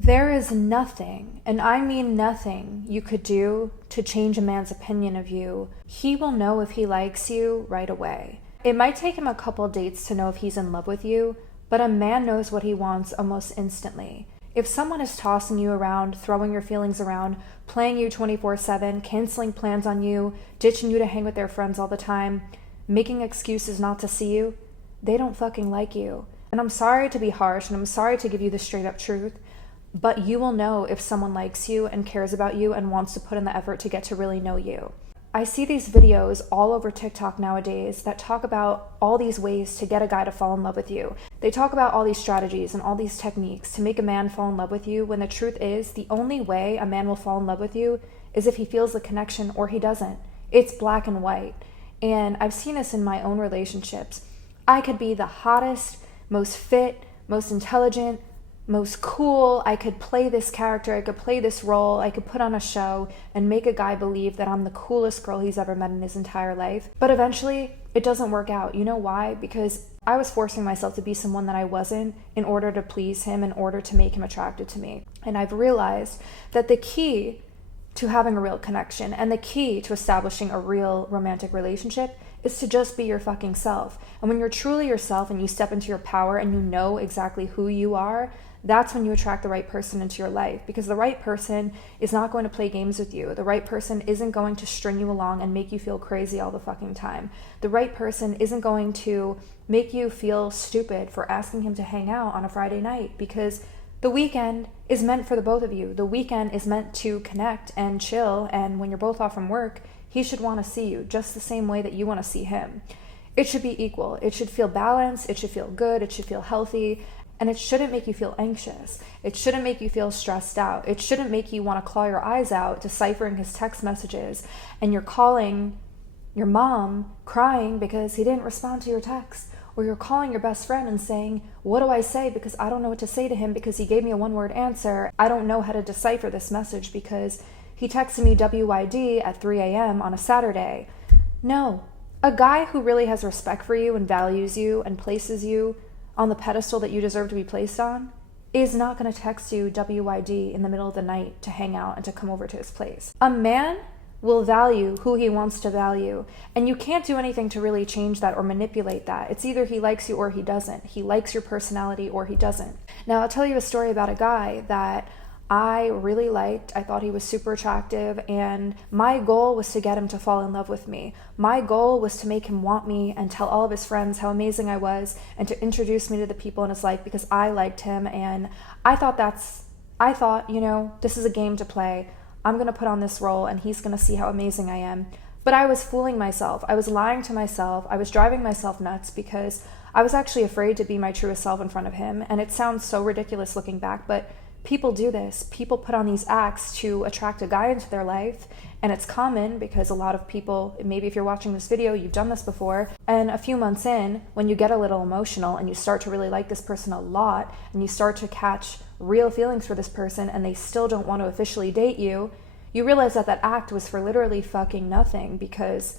There is nothing, and I mean nothing, you could do to change a man's opinion of you. He will know if he likes you right away. It might take him a couple dates to know if he's in love with you, but a man knows what he wants almost instantly. If someone is tossing you around, throwing your feelings around, playing you 24/7, canceling plans on you, ditching you to hang with their friends all the time, making excuses not to see you, they don't fucking like you. And I'm sorry to be harsh, and I'm sorry to give you the straight up truth, but you will know if someone likes you and cares about you and wants to put in the effort to get to really know you. I see these videos all over TikTok nowadays that talk about all these ways to get a guy to fall in love with you. They talk about all these strategies and all these techniques to make a man fall in love with you, when the truth is, the only way a man will fall in love with you is if he feels the connection or he doesn't. It's black and white. And I've seen this in my own relationships. I could be the hottest, most fit, most intelligent, most cool. I could play this character, I could play this role, I could put on a show and make a guy believe that I'm the coolest girl he's ever met in his entire life. But eventually, it doesn't work out. You know why? Because I was forcing myself to be someone that I wasn't in order to please him, in order to make him attracted to me. And I've realized that the key to having a real connection and the key to establishing a real romantic relationship is to just be your fucking self. And when you're truly yourself and you step into your power and you know exactly who you are, that's when you attract the right person into your life, because the right person is not going to play games with you. The right person isn't going to string you along and make you feel crazy all the fucking time. The right person isn't going to make you feel stupid for asking him to hang out on a Friday night, because the weekend is meant for the both of you. The weekend is meant to connect and chill, and when you're both off from work, he should want to see you just the same way that you want to see him. It should be equal. It should feel balanced. It should feel good. It should feel healthy. And it shouldn't make you feel anxious. It shouldn't make you feel stressed out. It shouldn't make you want to claw your eyes out deciphering his text messages, and you're calling your mom crying because he didn't respond to your text. Or you're calling your best friend and saying, what do I say, because I don't know what to say to him because he gave me a one-word answer. I don't know how to decipher this message because he texted me WYD at 3 a.m. on a Saturday. No. A guy who really has respect for you and values you and places you on the pedestal that you deserve to be placed on is not going to text you WYD in the middle of the night to hang out and to come over to his place. A man will value who he wants to value, and you can't do anything to really change that or manipulate that. It's either he likes you or he doesn't. He likes your personality or he doesn't. Now, I'll tell you a story about a guy that I really liked. I thought he was super attractive, and my goal was to get him to fall in love with me. My goal was to make him want me and tell all of his friends how amazing I was, and to introduce me to the people in his life because I liked him. And I thought, this is a game to play. I'm going to put on this role and he's going to see how amazing I am. But I was fooling myself. I was lying to myself. I was driving myself nuts because I was actually afraid to be my truest self in front of him. And it sounds so ridiculous looking back, but people do this. People put on these acts to attract a guy into their life, and it's common because a lot of people, maybe if you're watching this video, you've done this before, and a few months in, when you get a little emotional and you start to really like this person a lot, and you start to catch real feelings for this person and they still don't want to officially date you, you realize that that act was for literally fucking nothing, because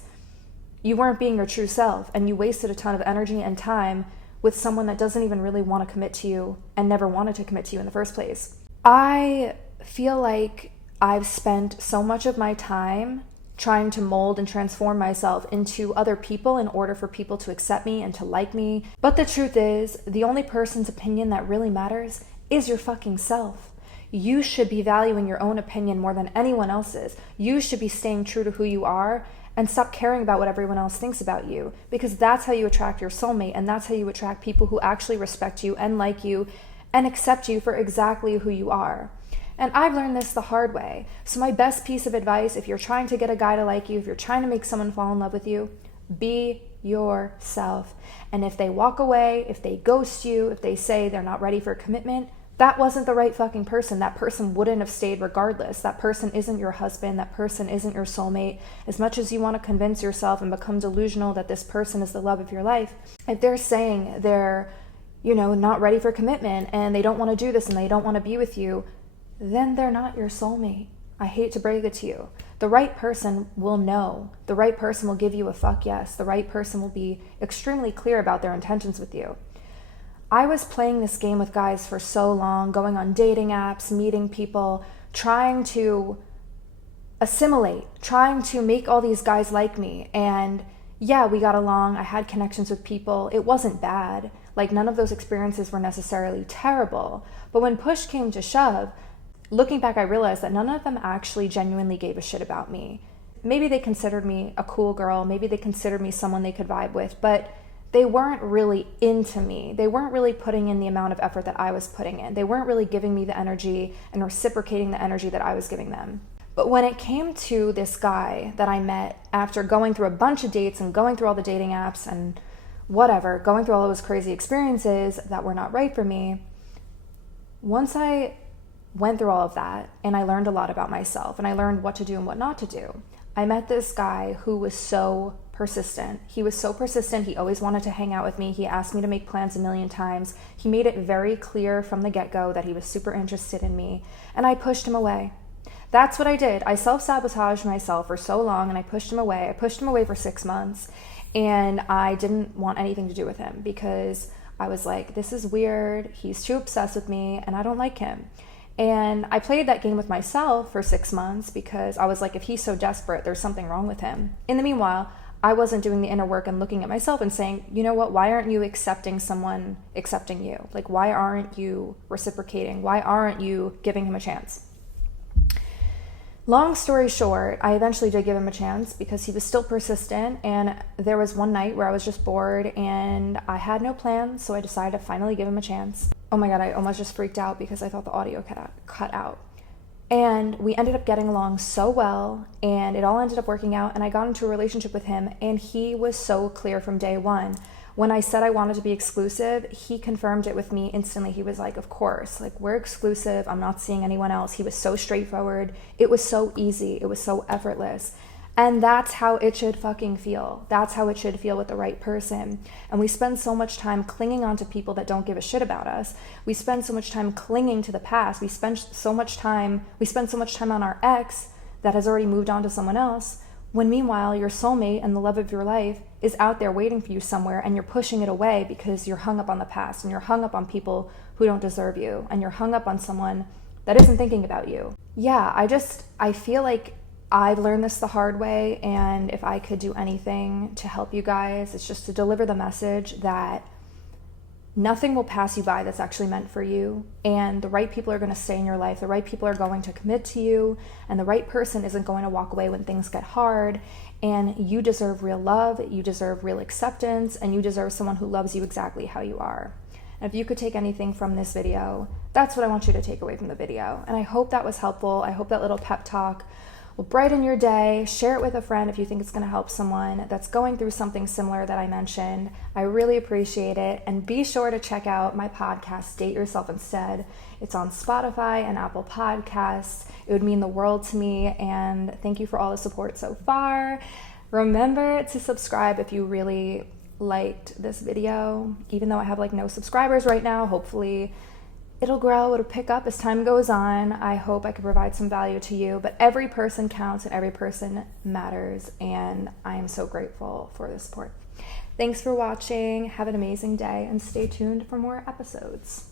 you weren't being your true self and you wasted a ton of energy and time with someone that doesn't even really want to commit to you and never wanted to commit to you in the first place. I feel like I've spent so much of my time trying to mold and transform myself into other people in order for people to accept me and to like me. But the truth is, the only person's opinion that really matters is your fucking self. You should be valuing your own opinion more than anyone else's. You should be staying true to who you are and stop caring about what everyone else thinks about you, because that's how you attract your soulmate, and that's how you attract people who actually respect you and like you and accept you for exactly who you are. And I've learned this the hard way. So my best piece of advice, if you're trying to get a guy to like you, if you're trying to make someone fall in love with you, be yourself. And if they walk away, if they ghost you, if they say they're not ready for commitment, that wasn't the right fucking person. That person wouldn't have stayed regardless. That person isn't your husband. That person isn't your soulmate. As much as you want to convince yourself and become delusional that this person is the love of your life, if they're saying they're, not ready for commitment and they don't want to do this and they don't want to be with you, then they're not your soulmate. I hate to break it to you. The right person will know. The right person will give you a fuck yes. The right person will be extremely clear about their intentions with you. I was playing this game with guys for so long, going on dating apps, meeting people, trying to assimilate, trying to make all these guys like me. And yeah, we got along. I had connections with people. It wasn't bad. Like, none of those experiences were necessarily terrible. But when push came to shove, looking back, I realized that none of them actually genuinely gave a shit about me. Maybe they considered me a cool girl. Maybe they considered me someone they could vibe with, but they weren't really into me. They weren't really putting in the amount of effort that I was putting in. They weren't really giving me the energy and reciprocating the energy that I was giving them. But when it came to this guy that I met after going through a bunch of dates and going through all the dating apps and whatever, going through all those crazy experiences that were not right for me, once I went through all of that and I learned a lot about myself and I learned what to do and what not to do, I met this guy who was so persistent. He was so persistent. He always wanted to hang out with me. He asked me to make plans a million times. He made it very clear from the get-go that he was super interested in me, and I pushed him away. That's what I did. I self-sabotaged myself for so long, and I pushed him away. I pushed him away for 6 months, and I didn't want anything to do with him because I was like, this is weird. He's too obsessed with me, and I don't like him. And I played that game with myself for 6 months because I was like, if he's so desperate, there's something wrong with him. In the meanwhile, I wasn't doing the inner work and looking at myself and saying, you know what, why aren't you accepting someone accepting you? Like, why aren't you reciprocating? Why aren't you giving him a chance? Long story short, I eventually did give him a chance because he was still persistent, and there was one night where I was just bored and I had no plans, so I decided to finally give him a chance. Oh my God, I almost just freaked out because I thought the audio cut out. And we ended up getting along so well, and it all ended up working out, and I got into a relationship with him, and he was so clear from day one. When I said I wanted to be exclusive, he confirmed it with me instantly. He was like, of course, like, we're exclusive. I'm not seeing anyone else. He was so straightforward. It was so easy. It was so effortless. And that's how it should fucking feel. That's how it should feel with the right person. And we spend so much time clinging on to people that don't give a shit about us. We spend so much time clinging to the past. We spend so much time on our ex that has already moved on to someone else, when meanwhile your soulmate and the love of your life is out there waiting for you somewhere, and you're pushing it away because you're hung up on the past, and you're hung up on people who don't deserve you, and you're hung up on someone that isn't thinking about you. Yeah, I feel like I've learned this the hard way, and if I could do anything to help you guys, it's just to deliver the message that nothing will pass you by that's actually meant for you, and the right people are going to stay in your life. The right people are going to commit to you, and the right person isn't going to walk away when things get hard. And you deserve real love, you deserve real acceptance, and you deserve someone who loves you exactly how you are. And if you could take anything from this video, that's what I want you to take away from the video. And I hope that was helpful. I hope that little pep talk will brighten your day. Share it with a friend if you think it's going to help someone that's going through something similar that I mentioned. I really appreciate it. And be sure to check out my podcast, Date Yourself Instead. It's on Spotify and Apple Podcasts. It would mean the world to me. And thank you for all the support so far. Remember to subscribe if you really liked this video. Even though I have like no subscribers right now, hopefully it'll grow, it'll pick up as time goes on. I hope I can provide some value to you, but every person counts and every person matters, and I am so grateful for the support. Thanks for watching. Have an amazing day, and stay tuned for more episodes.